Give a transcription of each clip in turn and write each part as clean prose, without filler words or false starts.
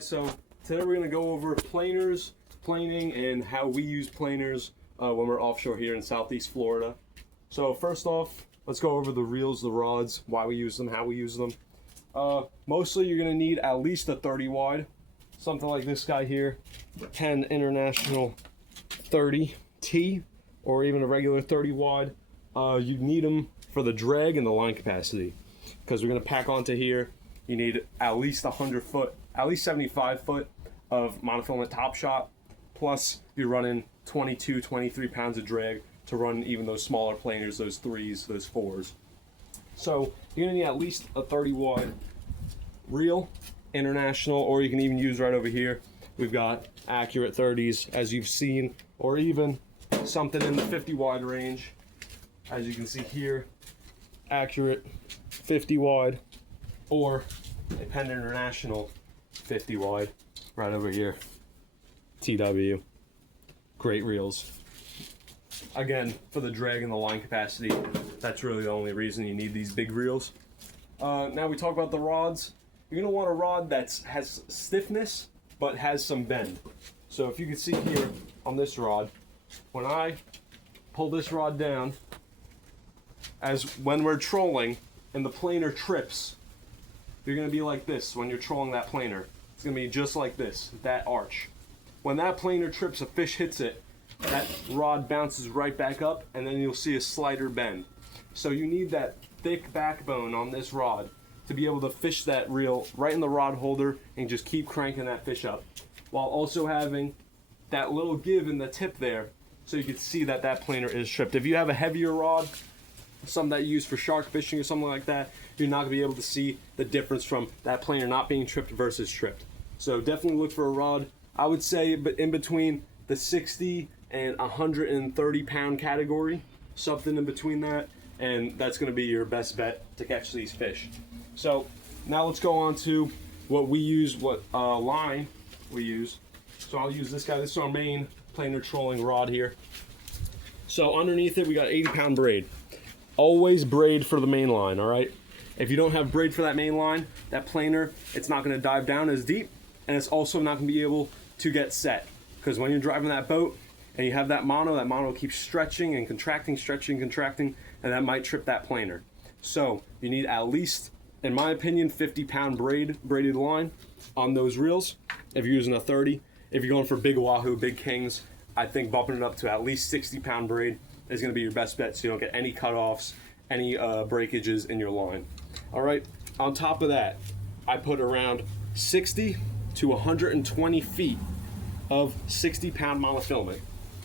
So today we're going to go over planers, planing, and how we use planers when we're offshore here in Southeast Florida. So first off, let's go over the reels, the rods, why we use them, how we use them. Mostly you're going to need at least a 30 wide, something like this guy here, 10 International 30T, or even a regular 30 wide. You need them for the drag and the line capacity, because we're going to pack onto here. You need at least 100 foot, at least 75 foot of monofilament top shot, plus you're running 22, 23 pounds of drag to run even those smaller planers, those 3s, those 4s. So you're gonna need at least a 30 wide reel, International, or you can even use right over here. We've got accurate 30s, as you've seen, or even something in the 50 wide range. As you can see here, accurate 50 wide, or a Penn International 50 wide right over here. TW. Great reels. Again, for the drag and the line capacity, that's really the only reason you need these big reels. Now we talk about the rods. You're going to want a rod that has stiffness but has some bend. So if you can see here on this rod, when I pull this rod down, as when we're trolling and the planer trips, you're going to be like this when you're trolling that planer. It's going to be just like this, that arch. When that planer trips, a fish hits it, that rod bounces right back up, and then you'll see a slighter bend. So you need that thick backbone on this rod to be able to fish that reel right in the rod holder and just keep cranking that fish up, while also having that little give in the tip there so you can see that that planer is tripped. If you have a heavier rod, some that you use for shark fishing or something like that, you're not going to be able to see the difference from that planer not being tripped versus tripped. So definitely look for a rod, I would say, but in between the 60 and 130 pound category, something in between that, and that's going to be your best bet to catch these fish. So now let's go on to what we use, what line we use. So I'll use this guy. This is our main planer trolling rod here. So underneath it we got 80 pound braid. Always braid for the main line, all right? If you don't have braid for that main line, that planer, it's not going to dive down as deep, and it's also not going to be able to get set, because when you're driving that boat and you have that mono keeps stretching and contracting, stretching, contracting, and that might trip that planer. So you need at least, in my opinion, 50 pound braided line on those reels if you're using a 30. If you're going for big wahoo, big kings, I think bumping it up to at least 60 pound braid is going to be your best bet, so you don't get any cutoffs, any breakages in your line. All right, on top of that, I put around 60 to 120 feet of 60 pound monofilament.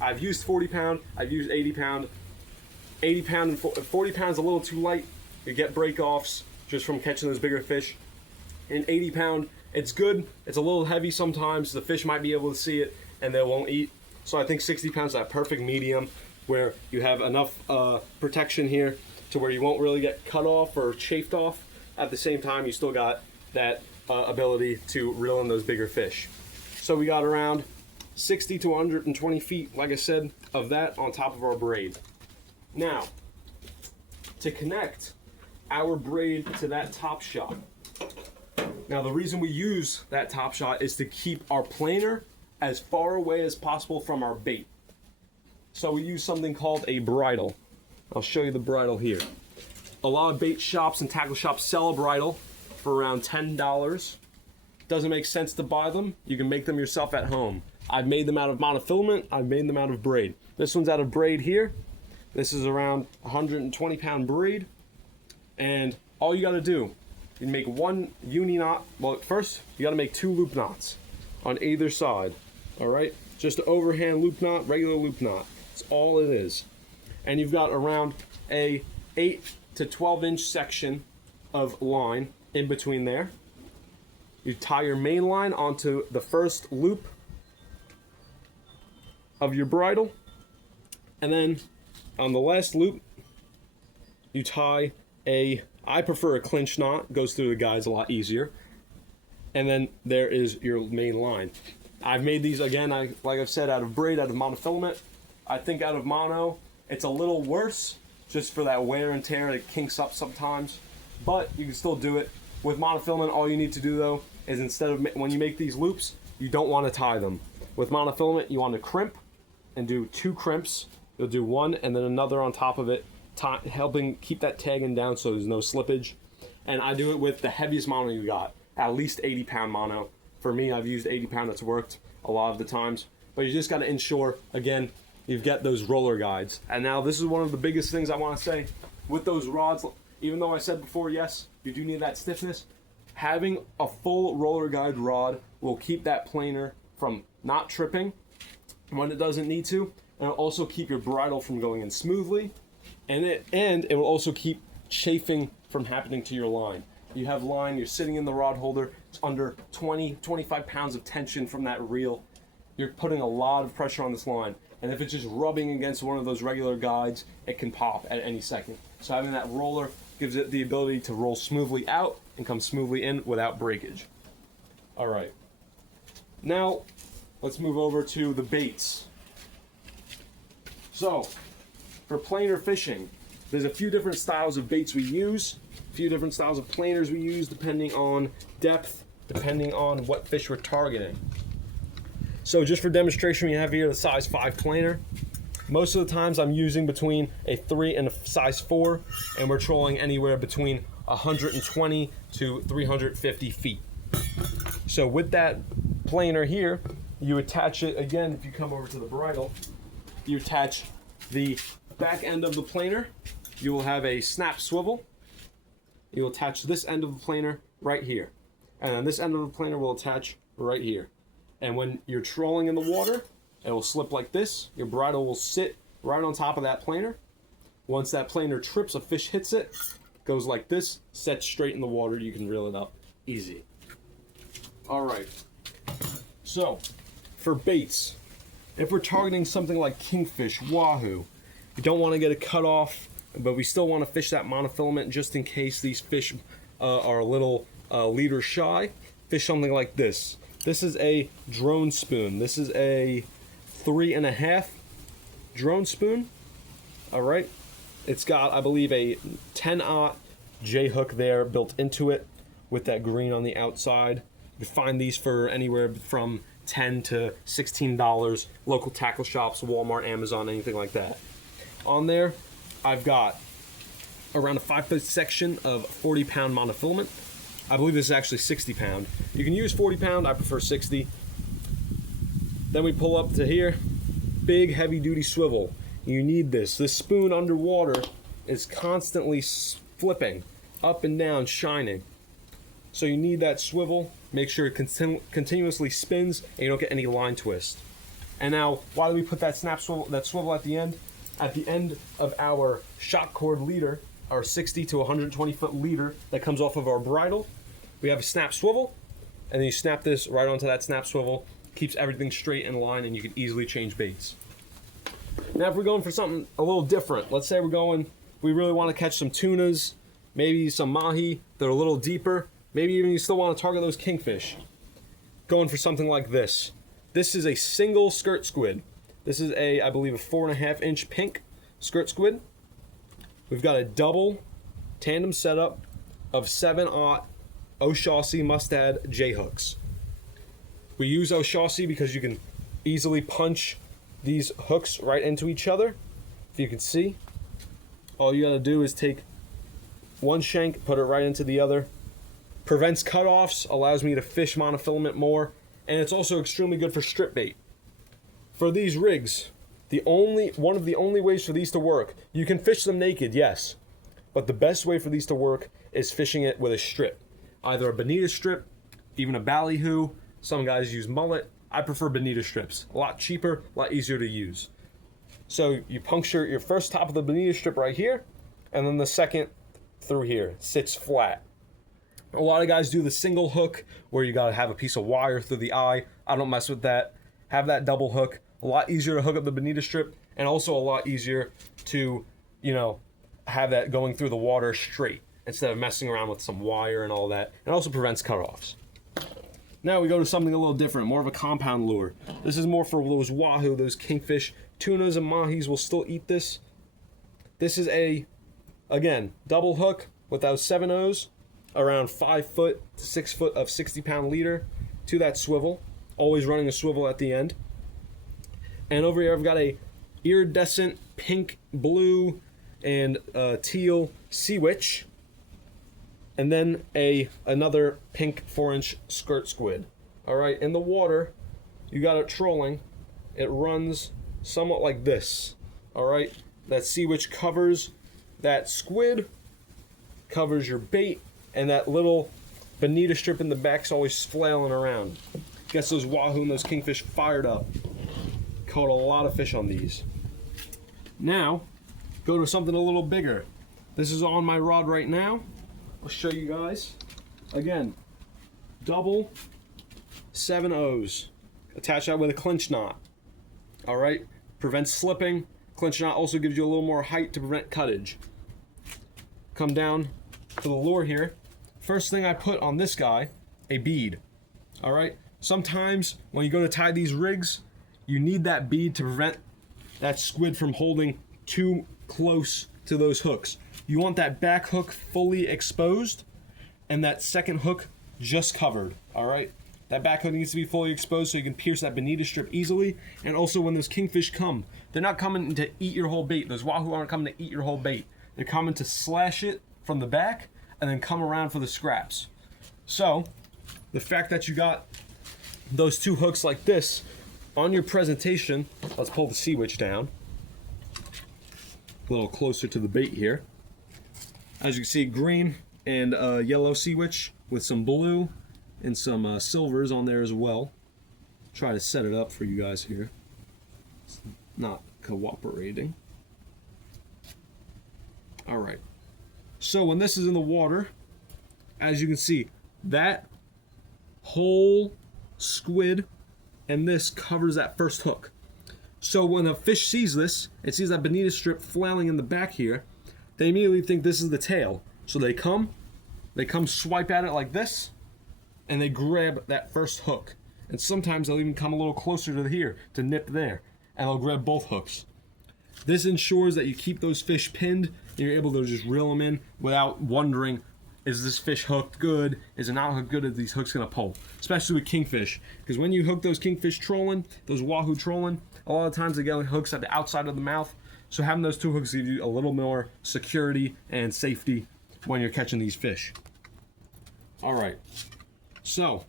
I've used 40 pound, I've used 80 pound. 80 pound and 40 pounds a little too light. You get break-offs just from catching those bigger fish. And 80 pound, it's good. It's a little heavy sometimes. The fish might be able to see it and they won't eat. So I think 60 pounds is that perfect medium where you have enough protection here to where you won't really get cut off or chafed off. At the same time, you still got that ability to reel in those bigger fish. So we got around 60 to 120 feet, like I said, of that on top of our braid. Now, to connect our braid to that top shot. Now, the reason we use that top shot is to keep our planer as far away as possible from our bait. So we use something called a bridle. I'll show you the bridle here. A lot of bait shops and tackle shops sell a bridle for around $10. Doesn't make sense to buy them. You can make them yourself at home. I've made them out of monofilament. I've made them out of braid. This one's out of braid here. This is around 120 pound braid. And all you got to do, you make one uni knot. Well, first, you got to make 2 loop knots on either side. All right? Just an overhand loop knot, regular loop knot. That's all it is. And you've got around a 8 to 12 inch section of line in between there. You tie your main line onto the first loop of your bridle, and then on the last loop you tie I prefer a clinch knot, goes through the guys a lot easier, and then there is your main line. I've made these, again, like I've said, out of braid, out of monofilament. I think out of mono it's a little worse just for that wear and tear. It kinks up sometimes, but you can still do it. With monofilament, all you need to do though is instead of, when you make these loops, you don't want to tie them. With monofilament, you want to crimp and do 2 crimps. You'll do one and then another on top of it, helping keep that tagging down so there's no slippage. And I do it with the heaviest mono you got, at least 80-pound mono. For me, I've used 80-pound, that's worked a lot of the times. But you just got to ensure, again, you've got those roller guides. And now this is one of the biggest things I want to say. With those rods, even though I said before, yes, you do need that stiffness, having a full roller guide rod will keep that planer from not tripping when it doesn't need to, and it'll also keep your bridle from going in smoothly, and it will also keep chafing from happening to your line. You have line, you're sitting in the rod holder, it's under 25 pounds of tension from that reel. You're putting a lot of pressure on this line, and if it's just rubbing against one of those regular guides, it can pop at any second. So having that roller gives it the ability to roll smoothly out and come smoothly in without breakage. All right, now let's move over to the baits. So for planer fishing, there's a few different styles of baits we use, a few different styles of planers we use depending on depth, depending on what fish we're targeting. So just for demonstration, we have here the size 5 planer. Most of the times I'm using between a 3 and a size 4, and we're trolling anywhere between 120 to 350 feet. So with that planer here, you attach it, again, if you come over to the bridle, you attach the back end of the planer. You will have a snap swivel. You will attach this end of the planer right here. And then this end of the planer will attach right here. And when you're trolling in the water, it will slip like this. Your bridle will sit right on top of that planer. Once that planer trips, a fish hits it, goes like this, sets straight in the water. You can reel it up easy. All right. So for baits, if we're targeting something like kingfish, wahoo, we don't want to get it cut off, but we still want to fish that monofilament just in case these fish are a little leader shy. Fish something like this. This is a drone spoon. This is a 3.5 drone spoon. All right. It's got, I believe, a 10-aught J-hook there built into it with that green on the outside. You can find these for anywhere from $10 to $16, local tackle shops, Walmart, Amazon, anything like that. On there, I've got around a 5-foot section of 40-pound monofilament. I believe this is actually 60-pound. You can use 40-pound, I prefer 60. Then we pull up to here, big heavy-duty swivel. You need this. This spoon underwater is constantly flipping up and down, shining. So you need that swivel. Make sure it continuously spins and you don't get any line twist. And now, why do we put that swivel at the end? At the end of our shock cord leader, our 60 to 120 foot leader that comes off of our bridle, we have a snap swivel, and then you snap this right onto that snap swivel. Keeps everything straight in line, and you can easily change baits. Now, if we're going for something a little different, let's say we really want to catch some tunas, maybe some mahi that are a little deeper, maybe even you still want to target those kingfish. Going for something like this. This is a single skirt squid. This is I believe, a 4.5-inch pink skirt squid. We've got a double tandem setup of 7-aught O'Shaughnessy Mustad J-hooks. We use O'Shaughnessy because you can easily punch these hooks right into each other. If you can see, all you gotta do is take one shank, put it right into the other. Prevents cutoffs, allows me to fish monofilament more, and it's also extremely good for strip bait. For these rigs, one of the only ways for these to work, you can fish them naked, yes, but the best way for these to work is fishing it with a strip. Either a bonita strip, even a ballyhoo. Some guys use mullet. I prefer bonita strips. A lot cheaper, a lot easier to use. So you puncture your first top of the bonita strip right here, and then the second through here. Sits flat. A lot of guys do the single hook where you gotta have a piece of wire through the eye. I don't mess with that. Have that double hook. A lot easier to hook up the bonita strip, and also a lot easier to, have that going through the water straight instead of messing around with some wire and all that. It also prevents cutoffs. Now we go to something a little different, more of a compound lure. This is more for those wahoo, those kingfish. Tunas and mahis will still eat this. This is again, double hook with those 7 O's. around 5 foot to 6 foot of 60-pound leader to that swivel, always running a swivel at the end. And over here I've got a iridescent pink, blue, and teal sea witch, and then another pink 4-inch skirt squid. All right, in the water, you got it trolling. It runs somewhat like this. All right, that sea witch covers that squid, covers your bait, and that little bonita strip in the back's always flailing around. Gets those wahoo and those kingfish fired up. Caught a lot of fish on these. Now, go to something a little bigger. This is on my rod right now. I'll show you guys. Again, double 7/0s. Attach that with a clinch knot. All right, prevents slipping. Clinch knot also gives you a little more height to prevent cuttage. Come down to the lure here. First thing I put on this guy, a bead. All right, sometimes when you go to tie these rigs, you need that bead to prevent that squid from holding too close to those hooks. You want that back hook fully exposed and that second hook just covered, all right? That back hook needs to be fully exposed so you can pierce that bonita strip easily. And also when those kingfish come, they're not coming to eat your whole bait. Those wahoo aren't coming to eat your whole bait. They're coming to slash it from the back and then come around for the scraps. So the fact that you got those two hooks like this on your presentation, let's pull the sea witch down a little closer to the bait here. As you can see, green and yellow sea witch with some blue and some silvers on there as well. Try to set it up for you guys here. It's not cooperating. All right. So when this is in the water, as you can see, that whole squid and this covers that first hook. So when a fish sees this, it sees that bonita strip flailing in the back here, they immediately think this is the tail. So they come swipe at it like this, and they grab that first hook. And sometimes they'll even come a little closer to here to nip there, and they'll grab both hooks. This ensures that you keep those fish pinned, and you're able to just reel them in without wondering, is this fish hooked good? Is it not hooked good? Are these hooks gonna pull? Especially with kingfish, because when you hook those kingfish trolling, those wahoo trolling, a lot of times they get hooks at the outside of the mouth. So having those two hooks gives you a little more security and safety when you're catching these fish. All right, so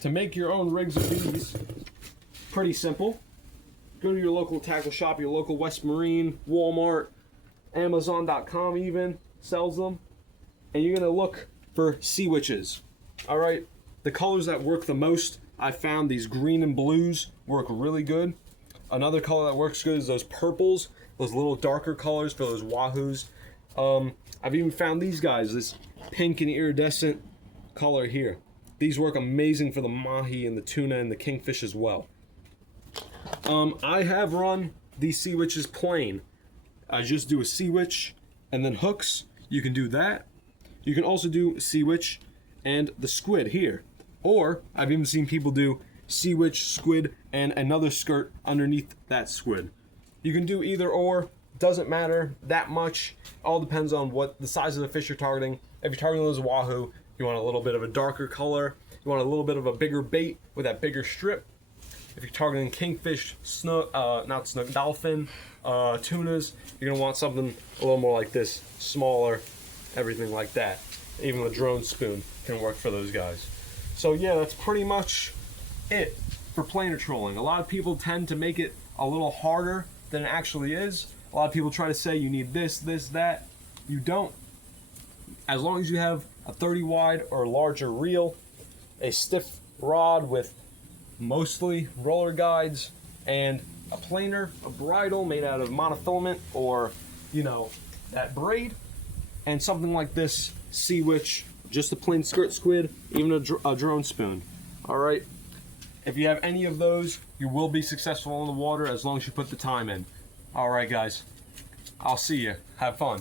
to make your own rigs of these, pretty simple. Go to your local tackle shop, your local West Marine, Walmart, Amazon.com even sells them. And you're gonna look for sea witches. All right, the colors that work the most, I found these green and blues work really good. Another color that works good is those purples, those little darker colors for those wahoos. I've even found these guys, this pink and iridescent color here. These work amazing for the mahi and the tuna and the kingfish as well. I have run these sea witches plain. I just do a sea witch and then hooks. You can do that. You can also do sea witch and the squid here. Or I've even seen people do sea witch, squid, and another skirt underneath that squid. You can do either or, doesn't matter that much. All depends on what the size of the fish you're targeting. If you're targeting those wahoo, you want a little bit of a darker color. You want a little bit of a bigger bait with that bigger strip. If you're targeting kingfish, dolphin, tunas, you're gonna want something a little more like this, smaller, everything like that. Even the drone spoon can work for those guys. So yeah, that's pretty much it for planer trolling. A lot of people tend to make it a little harder than it actually is. A lot of people try to say you need this, this, that. You don't. As long as you have a 30 wide or larger reel, a stiff rod with mostly roller guides, and a planer, a bridle made out of monofilament or, that braid, and something like this sea witch, just a plain skirt squid, even a drone spoon. All right. If you have any of those, you will be successful in the water as long as you put the time in. All right, guys. I'll see you. Have fun.